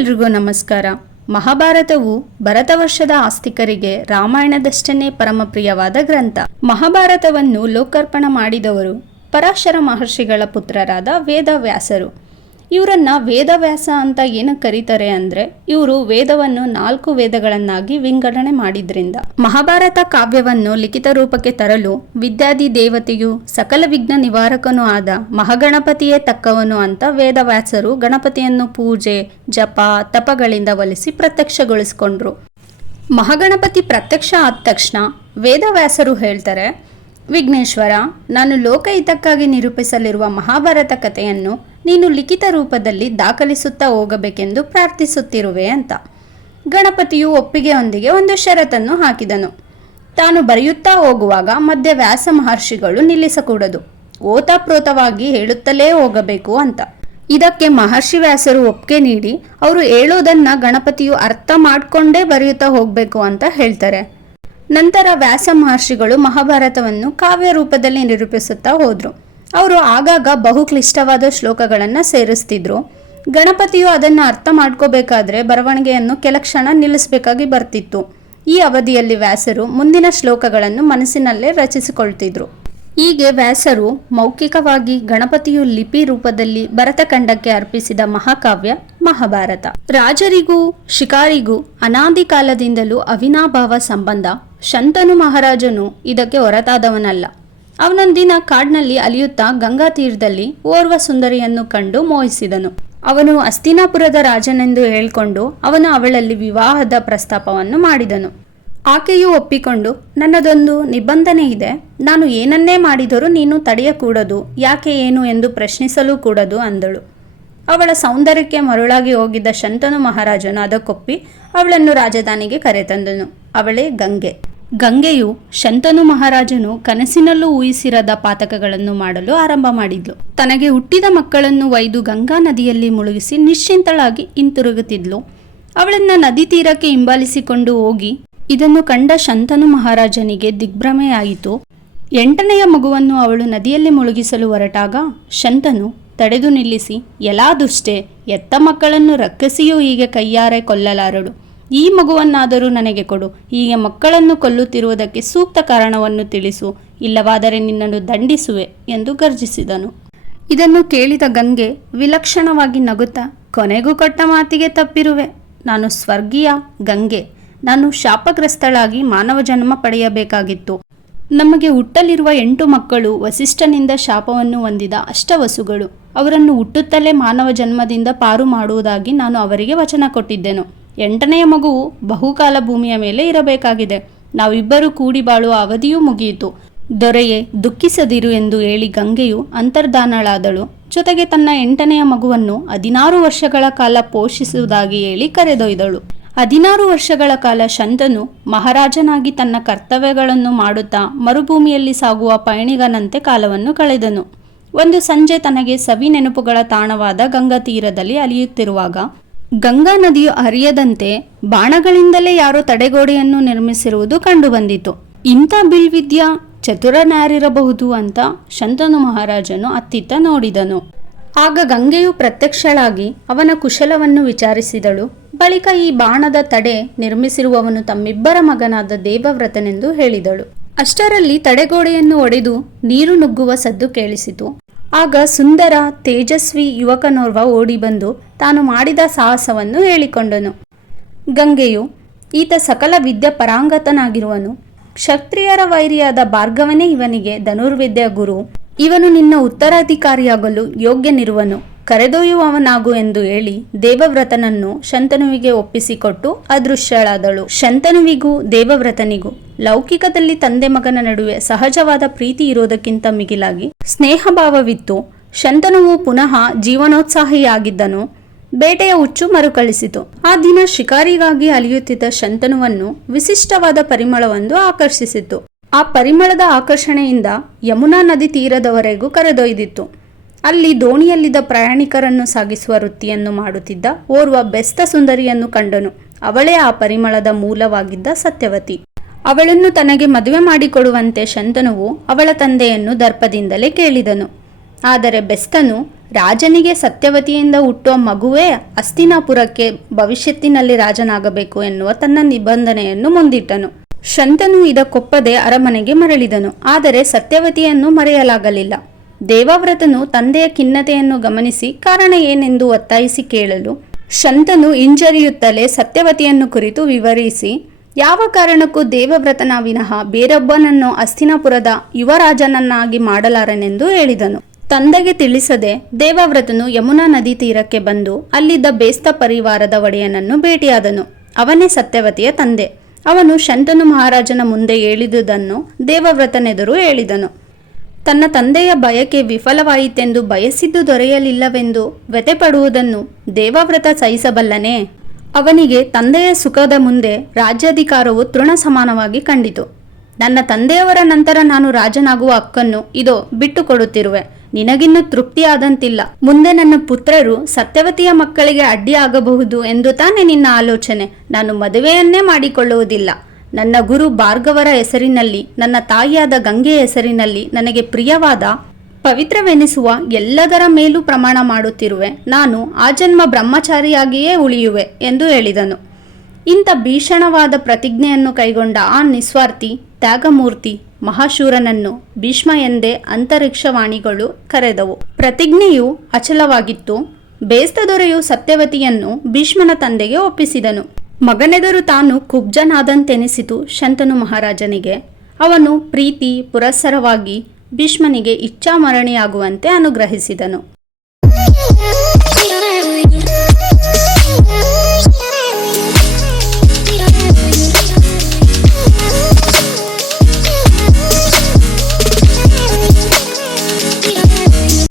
ಎಲ್ರಿಗೂ ನಮಸ್ಕಾರ. ಮಹಾಭಾರತವು ಭರತವರ್ಷದ ಆಸ್ತಿಕರಿಗೆ ರಾಮಾಯಣದಷ್ಟನ್ನೇ ಪರಮಪ್ರಿಯವಾದ ಗ್ರಂಥ. ಮಹಾಭಾರತವನ್ನು ಲೋಕಾರ್ಪಣ ಮಾಡಿದವರು ಪರಾಶರ ಮಹರ್ಷಿಗಳ ಪುತ್ರರಾದ ವೇದವ್ಯಾಸರು. ಇವರನ್ನ ವೇದವ್ಯಾಸ ಅಂತ ಏನು ಕರೀತಾರೆ ಅಂದರೆ, ಇವರು ವೇದವನ್ನು 4 ವೇದಗಳನ್ನಾಗಿ ವಿಂಗಡಣೆ ಮಾಡಿದ್ರಿಂದ ಮಹಾಭಾರತ ಕಾವ್ಯವನ್ನು ಲಿಖಿತ ರೂಪಕ್ಕೆ ತರಲು ವಿದ್ಯಾದಿ ದೇವತೆಯು ಸಕಲ ವಿಘ್ನ ನಿವಾರಕನೂ ಆದ ಮಹಾಗಣಪತಿಯೇ ತಕ್ಕವನು ಅಂತ ವೇದವ್ಯಾಸರು ಗಣಪತಿಯನ್ನು ಪೂಜೆ ಜಪ ತಪಗಳಿಂದ ಒಲಿಸಿ ಪ್ರತ್ಯಕ್ಷಗೊಳಿಸಿಕೊಂಡ್ರು. ಮಹಾಗಣಪತಿ ಪ್ರತ್ಯಕ್ಷ ಆದ ತಕ್ಷಣ ವೇದವ್ಯಾಸರು ಹೇಳ್ತಾರೆ, ವಿಘ್ನೇಶ್ವರ, ನಾನು ಲೋಕಹಿತಕ್ಕಾಗಿ ನಿರೂಪಿಸಲಿರುವ ಮಹಾಭಾರತ ಕಥೆಯನ್ನು ನೀನು ಲಿಖಿತ ರೂಪದಲ್ಲಿ ದಾಖಲಿಸುತ್ತಾ ಹೋಗಬೇಕೆಂದು ಪ್ರಾರ್ಥಿಸುತ್ತಿರುವೆ ಅಂತ. ಗಣಪತಿಯು ಒಪ್ಪಿಗೆಯೊಂದಿಗೆ ಒಂದು ಷರತ್ತನ್ನು ಹಾಕಿದನು. ತಾನು ಬರೆಯುತ್ತಾ ಹೋಗುವಾಗ ಮಧ್ಯೆ ವ್ಯಾಸ ಮಹರ್ಷಿಗಳು ನಿಲ್ಲಿಸಕೂಡದು, ಓತಾಪ್ರೋತವಾಗಿ ಹೇಳುತ್ತಲೇ ಹೋಗಬೇಕು ಅಂತ. ಇದಕ್ಕೆ ಮಹರ್ಷಿ ವ್ಯಾಸರು ಒಪ್ಪಿಗೆ ನೀಡಿ ಅವರು ಹೇಳೋದನ್ನ ಗಣಪತಿಯು ಅರ್ಥ ಮಾಡಿಕೊಂಡೇ ಬರೆಯುತ್ತಾ ಹೋಗಬೇಕು ಅಂತ ಹೇಳ್ತಾರೆ. ನಂತರ ವ್ಯಾಸ ಮಹರ್ಷಿಗಳು ಮಹಾಭಾರತವನ್ನು ಕಾವ್ಯ ರೂಪದಲ್ಲಿ ನಿರೂಪಿಸುತ್ತಾ ಹೋದ್ರು. ಅವರು ಆಗಾಗ ಬಹು ಕ್ಲಿಷ್ಟವಾದ ಶ್ಲೋಕಗಳನ್ನು ಸೇರಿಸ್ತಿದ್ರು. ಗಣಪತಿಯು ಅದನ್ನು ಅರ್ಥ ಮಾಡ್ಕೋಬೇಕಾದ್ರೆ ಬರವಣಿಗೆಯನ್ನು ಕೆಲ ಕ್ಷಣ ನಿಲ್ಲಿಸಬೇಕಾಗಿ ಬರ್ತಿತ್ತು. ಈ ಅವಧಿಯಲ್ಲಿ ವ್ಯಾಸರು ಮುಂದಿನ ಶ್ಲೋಕಗಳನ್ನು ಮನಸ್ಸಿನಲ್ಲೇ ರಚಿಸಿಕೊಳ್ತಿದ್ರು. ಹೀಗೆ ವ್ಯಾಸರು ಮೌಖಿಕವಾಗಿ ಗಣಪತಿಯು ಲಿಪಿ ರೂಪದಲ್ಲಿ ಭರತಖಂಡಕ್ಕೆ ಅರ್ಪಿಸಿದ ಮಹಾಕಾವ್ಯ ಮಹಾಭಾರತ. ರಾಜರಿಗೂ ಶಿಕಾರಿಗೂ ಅನಾದಿ ಕಾಲದಿಂದಲೂ ಅವಿನಾಭಾವ ಸಂಬಂಧ. ಶಂತನು ಮಹಾರಾಜನು ಇದಕ್ಕೆ ಹೊರತಾದವನಲ್ಲ. ಅವನೊಂದಿನ ಕಾಡಿನಲ್ಲಿ ಅಲಿಯುತ್ತಾ ಗಂಗಾ ತೀರದಲ್ಲಿ ಓರ್ವ ಸುಂದರಿಯನ್ನು ಕಂಡು ಮೋಹಿಸಿದನು. ಅವನು ಹಸ್ತಿನಾಪುರದ ರಾಜನೆಂದು ಹೇಳಿಕೊಂಡು ಅವಳಲ್ಲಿ ವಿವಾಹದ ಪ್ರಸ್ತಾಪವನ್ನು ಮಾಡಿದನು. ಆಕೆಯು ಒಪ್ಪಿಕೊಂಡು, ನನ್ನದೊಂದು ನಿಬಂಧನೆ ಇದೆ, ನಾನು ಏನನ್ನೇ ಮಾಡಿದರೂ ನೀನು ತಡೆಯಕೂಡದು, ಯಾಕೆ ಏನು ಎಂದು ಪ್ರಶ್ನಿಸಲೂ ಕೂಡದು ಅಂದಳು. ಅವಳ ಸೌಂದರ್ಯಕ್ಕೆ ಮರುಳಾಗಿ ಹೋಗಿದ್ದ ಶಂತನು ಮಹಾರಾಜನು ಅದಕ್ಕೊಪ್ಪಿ ಅವಳನ್ನು ರಾಜಧಾನಿಗೆ ಕರೆತಂದನು. ಅವಳೇ ಗಂಗೆ. ಗಂಗೆಯು ಶಂತನು ಮಹಾರಾಜನು ಕನಸಿನಲ್ಲೂ ಊಹಿಸಿರದ ಪಾತಕಗಳನ್ನು ಮಾಡಲು ಆರಂಭ ಮಾಡಿದ್ಲು. ತನಗೆ ಹುಟ್ಟಿದ ಮಕ್ಕಳನ್ನು ಒಯ್ದು ಗಂಗಾ ನದಿಯಲ್ಲಿ ಮುಳುಗಿಸಿ ನಿಶ್ಚಿಂತಳಾಗಿ ಹಿಂತಿರುಗುತ್ತಿದ್ಲು. ಅವಳನ್ನ ನದಿ ತೀರಕ್ಕೆ ಹಿಂಬಾಲಿಸಿಕೊಂಡು ಹೋಗಿ ಇದನ್ನು ಕಂಡ ಶಂತನು ಮಹಾರಾಜನಿಗೆ ದಿಗ್ಭ್ರಮೆಯಾಯಿತು. 8ನೆಯ ಮಗುವನ್ನು ಅವಳು ನದಿಯಲ್ಲಿ ಮುಳುಗಿಸಲು ಹೊರಟಾಗ ಶಂತನು ತಡೆದು ನಿಲ್ಲಿಸಿ, ಎಲ್ಲಾ ದುಷ್ಟೆ, ಎತ್ತ ಮಕ್ಕಳನ್ನು ರಕ್ಕಸಿಯೂ ಹೀಗೆ ಕೈಯಾರೆ ಕೊಲ್ಲಲಾರಳು. ಈ ಮಗುವನ್ನಾದರೂ ನನಗೆ ಕೊಡು. ಹೀಗೆ ಮಕ್ಕಳನ್ನು ಕೊಲ್ಲುತ್ತಿರುವುದಕ್ಕೆ ಸೂಕ್ತ ಕಾರಣವನ್ನು ತಿಳಿಸು, ಇಲ್ಲವಾದರೆ ನಿನ್ನನ್ನು ದಂಡಿಸುವೆ ಎಂದು ಗರ್ಜಿಸಿದನು. ಇದನ್ನು ಕೇಳಿದ ಗಂಗೆ ವಿಲಕ್ಷಣವಾಗಿ ನಗುತ್ತಾ, ಕೊನೆಗೂ ಕೊಟ್ಟ ಮಾತಿಗೆ ತಪ್ಪಿರುವೆ. ನಾನು ಸ್ವರ್ಗೀಯ ಗಂಗೆ. ನಾನು ಶಾಪಗ್ರಸ್ತಳಾಗಿ ಮಾನವ ಜನ್ಮ ಪಡೆಯಬೇಕಾಗಿತ್ತು. ನಮಗೆ ಹುಟ್ಟಲಿರುವ 8 ಮಕ್ಕಳು ವಸಿಷ್ಠನಿಂದ ಶಾಪವನ್ನು ಹೊಂದಿದ ಅಷ್ಟವಸುಗಳು. ಅವರನ್ನು ಹುಟ್ಟುತ್ತಲೇ ಮಾನವ ಜನ್ಮದಿಂದ ಪಾರು ಮಾಡುವುದಾಗಿ ನಾನು ಅವರಿಗೆ ವಚನ ಕೊಟ್ಟಿದ್ದೆನು. 8ನೆಯ ಮಗುವು ಬಹುಕಾಲ ಭೂಮಿಯ ಮೇಲೆ ಇರಬೇಕಾಗಿದೆ. ನಾವಿಬ್ಬರು ಕೂಡಿ ಬಾಳುವ ಅವಧಿಯೂ ಮುಗಿಯಿತು. ದೊರೆಯೇ, ದುಃಖಿಸದಿರು ಎಂದು ಹೇಳಿ ಗಂಗೆಯು ಅಂತರ್ಧಾನಳಾದಳು. ಜೊತೆಗೆ ತನ್ನ 8ನೆಯ ಮಗುವನ್ನು 16 ವರ್ಷಗಳ ಕಾಲ ಪೋಷಿಸುವುದಾಗಿ ಹೇಳಿ ಕರೆದೊಯ್ದಳು. 16 ವರ್ಷಗಳ ಕಾಲ ಶಂತನು ಮಹಾರಾಜನಾಗಿ ತನ್ನ ಕರ್ತವ್ಯಗಳನ್ನು ಮಾಡುತ್ತಾ ಮರುಭೂಮಿಯಲ್ಲಿ ಸಾಗುವ ಪಯಣಿಗನಂತೆ ಕಾಲವನ್ನು ಕಳೆದನು. ಒಂದು ಸಂಜೆ ತನಗೆ ಸವಿ ನೆನಪುಗಳ ತಾಣವಾದ ಗಂಗಾ ತೀರದಲ್ಲಿ ಅಲಿಯುತ್ತಿರುವಾಗ ಗಂಗಾ ನದಿಯು ಹರಿಯದಂತೆ ಬಾಣಗಳಿಂದಲೇ ಯಾರೋ ತಡೆಗೋಡೆಯನ್ನು ನಿರ್ಮಿಸಿರುವುದು ಕಂಡುಬಂದಿತು. ಇಂಥ ಬಿಲ್ವಿದ್ಯಾ ಚತುರನಾರಿರಬಹುದು ಅಂತ ಶಂತನು ಮಹಾರಾಜನು ಅತ್ತಿತ್ತ ನೋಡಿದನು. ಆಗ ಗಂಗೆಯು ಪ್ರತ್ಯಕ್ಷಳಾಗಿ ಅವನ ಕುಶಲವನ್ನು ವಿಚಾರಿಸಿದಳು. ಬಳಿಕ ಈ ಬಾಣದ ತಡೆ ನಿರ್ಮಿಸಿರುವವನು ತಮ್ಮಿಬ್ಬರ ಮಗನಾದ ದೇವವ್ರತನೆಂದು ಹೇಳಿದಳು. ಅಷ್ಟರಲ್ಲಿ ತಡೆಗೋಡೆಯನ್ನು ಒಡೆದು ನೀರು ನುಗ್ಗುವ ಸದ್ದು ಕೇಳಿಸಿತು. ಆಗ ಸುಂದರ ತೇಜಸ್ವಿ ಯುವಕನೋರ್ವ ಓಡಿ ಬಂದು ತಾನು ಮಾಡಿದ ಸಾಹಸವನ್ನು ಹೇಳಿಕೊಂಡನು. ಗಂಗೆಯು, ಈತ ಸಕಲ ವಿದ್ಯೆ ಪರಾಂಗತನಾಗಿರುವನು. ಕ್ಷತ್ರಿಯರ ವೈರಿಯಾದ ಭಾರ್ಗವನೇ ಇವನಿಗೆ ಧನುರ್ವಿದ್ಯೆಯ ಗುರು. ಇವನು ನಿನ್ನ ಉತ್ತರಾಧಿಕಾರಿಯಾಗಲು ಯೋಗ್ಯನಿರುವನು. ಕರೆದೊಯ್ಯುವವನಾಗು ಎಂದು ಹೇಳಿ ದೇವವ್ರತನನ್ನು ಶಂತನುವಿಗೆ ಒಪ್ಪಿಸಿಕೊಟ್ಟು ಅದೃಶ್ಯಳಾದಳು. ಶಂತನುವಿಗೂ ದೇವವ್ರತನಿಗೂ ಲೌಕಿಕದಲ್ಲಿ ತಂದೆ ಮಗನ ನಡುವೆ ಸಹಜವಾದ ಪ್ರೀತಿ ಇರೋದಕ್ಕಿಂತ ಮಿಗಿಲಾಗಿ ಸ್ನೇಹಭಾವವಿತ್ತು. ಶಂತನುವು ಪುನಃ ಜೀವನೋತ್ಸಾಹಿಯಾಗಿದ್ದನು. ಬೇಟೆಯ ಹುಚ್ಚು ಮರುಕಳಿಸಿತು. ಆ ದಿನ ಶಿಕಾರಿಗಾಗಿ ಅಲಿಯುತ್ತಿದ್ದ ಶಂತನುವನ್ನು ವಿಶಿಷ್ಟವಾದ ಪರಿಮಳವೊಂದು ಆಕರ್ಷಿಸಿತು. ಆ ಪರಿಮಳದ ಆಕರ್ಷಣೆಯಿಂದ ಯಮುನಾ ನದಿ ತೀರದವರೆಗೂ ಕರೆದೊಯ್ದಿತ್ತು. ಅಲ್ಲಿ ದೋಣಿಯಲ್ಲಿದ್ದ ಪ್ರಯಾಣಿಕರನ್ನು ಸಾಗಿಸುವ ವೃತ್ತಿಯನ್ನು ಮಾಡುತ್ತಿದ್ದ ಓರ್ವ ಬೆಸ್ತ ಸುಂದರಿಯನ್ನು ಕಂಡನು. ಅವಳೇ ಆ ಪರಿಮಳದ ಮೂಲವಾಗಿದ್ದ ಸತ್ಯವತಿ. ಅವಳನ್ನು ತನಗೆ ಮದುವೆ ಮಾಡಿಕೊಡುವಂತೆ ಶಂತನುವು ಅವಳ ತಂದೆಯನ್ನು ದರ್ಪದಿಂದಲೇ ಕೇಳಿದನು. ಆದರೆ ಬೆಸ್ತನು ರಾಜನಿಗೆ ಸತ್ಯವತಿಯಿಂದ ಹುಟ್ಟುವ ಮಗುವೇ ಹಸ್ತಿನಾಪುರಕ್ಕೆ ಭವಿಷ್ಯತ್ತಿನಲ್ಲಿ ರಾಜನಾಗಬೇಕು ಎನ್ನುವ ತನ್ನ ನಿಬಂಧನೆಯನ್ನು ಮುಂದಿಟ್ಟನು. ಶಂತನು ಇದಕ್ಕೊಪ್ಪದೆ ಅರಮನೆಗೆ ಮರಳಿದನು. ಆದರೆ ಸತ್ಯವತಿಯನ್ನು ಮರೆಯಲಾಗಲಿಲ್ಲ. ದೇವವ್ರತನು ತಂದೆಯ ಖಿನ್ನತೆಯನ್ನು ಗಮನಿಸಿ ಕಾರಣ ಏನೆಂದು ಒತ್ತಾಯಿಸಿ ಕೇಳಲು ಶಂತನು ಹಿಂಜರಿಯುತ್ತಲೇ ಸತ್ಯವತಿಯನ್ನು ಕುರಿತು ವಿವರಿಸಿ, ಯಾವ ಕಾರಣಕ್ಕೂ ದೇವವ್ರತನ ವಿನಃ ಬೇರೊಬ್ಬನನ್ನು ಹಸ್ತಿನಾಪುರದ ಯುವರಾಜನನ್ನಾಗಿ ಮಾಡಲಾರನೆಂದು ಹೇಳಿದನು. ತಂದೆಗೆ ತಿಳಿಸದೆ ದೇವವ್ರತನು ಯಮುನಾ ನದಿ ತೀರಕ್ಕೆ ಬಂದು ಅಲ್ಲಿದ್ದ ಬೇಸ್ತ ಪರಿವಾರದ ಒಡೆಯನನ್ನು ಭೇಟಿಯಾದನು. ಅವನೇ ಸತ್ಯವತಿಯ ತಂದೆ. ಅವನು ಶಂತನು ಮಹಾರಾಜನ ಮುಂದೆ ಹೇಳಿದುದನ್ನು ದೇವವ್ರತನೆದುರು ಹೇಳಿದನು. ತನ್ನ ತಂದೆಯ ಬಯಕೆ ವಿಫಲವಾಯಿತೆಂದು ಬಯಸಿದ್ದು ದೊರೆಯಲಿಲ್ಲವೆಂದು ವ್ಯಥೆಪಡುವುದನ್ನು ದೇವವ್ರತ ಸಹಿಸಬಲ್ಲನೇ? ಅವನಿಗೆ ತಂದೆಯ ಸುಖದ ಮುಂದೆ ರಾಜ್ಯಾಧಿಕಾರವು ತೃಣ ಸಮಾನವಾಗಿ ಕಂಡಿತು. ನನ್ನ ತಂದೆಯವರ ನಂತರ ನಾನು ರಾಜನಾಗುವ ಹಕ್ಕನ್ನು ಇದೋ ಬಿಟ್ಟು ಕೊಡುತ್ತಿರುವೆ. ನಿನಗಿನ್ನೂ ತೃಪ್ತಿಯಾದಂತಿಲ್ಲ. ಮುಂದೆ ನನ್ನ ಪುತ್ರರು ಸತ್ಯವತಿಯ ಮಕ್ಕಳಿಗೆ ಅಡ್ಡಿಯಾಗಬಹುದು ಎಂದು ತಾನೇ ನಿನ್ನ ಆಲೋಚನೆ. ನಾನು ಮದುವೆಯನ್ನೇ ಮಾಡಿಕೊಳ್ಳುವುದಿಲ್ಲ. ನನ್ನ ಗುರು ಭಾರ್ಗವರ ಹೆಸರಿನಲ್ಲಿ, ನನ್ನ ತಾಯಿಯಾದ ಗಂಗೆಯ ಹೆಸರಿನಲ್ಲಿ ನನಗೆ ಪ್ರಿಯವಾದ ಪವಿತ್ರವೆನಿಸುವ ಎಲ್ಲದರ ಮೇಲೂ ಪ್ರಮಾಣ ಮಾಡುತ್ತಿರುವೆ. ನಾನು ಆಜನ್ಮ ಬ್ರಹ್ಮಚಾರಿಯಾಗಿಯೇ ಉಳಿಯುವೆ ಎಂದು ಹೇಳಿದನು. ಇಂಥ ಭೀಷಣವಾದ ಪ್ರತಿಜ್ಞೆಯನ್ನು ಕೈಗೊಂಡ ಆ ನಿಸ್ವಾರ್ಥಿ ತ್ಯಾಗಮೂರ್ತಿ ಮಹಾಶೂರನನ್ನು ಭೀಷ್ಮ ಎಂದೇ ಅಂತರಿಕ್ಷವಾಣಿಗಳು ಕರೆದವು. ಪ್ರತಿಜ್ಞೆಯು ಅಚಲವಾಗಿತ್ತು. ಬೇಸ್ತ ದೊರೆಯು ಸತ್ಯವತಿಯನ್ನು ಭೀಷ್ಮನ ತಂದೆಗೆ ಒಪ್ಪಿಸಿದನು. ಮಗನೆದುರು ತಾನು ಕುಬ್ಜನಾದಂತೆನಿಸಿತು ಶಂತನು ಮಹಾರಾಜನಿಗೆ. ಅವನು ಪ್ರೀತಿ ಪುರಸ್ಸರವಾಗಿ ಭೀಷ್ಮನಿಗೆ ಇಚ್ಛಾಮರಣಿಯಾಗುವಂತೆ ಅನುಗ್ರಹಿಸಿದನು.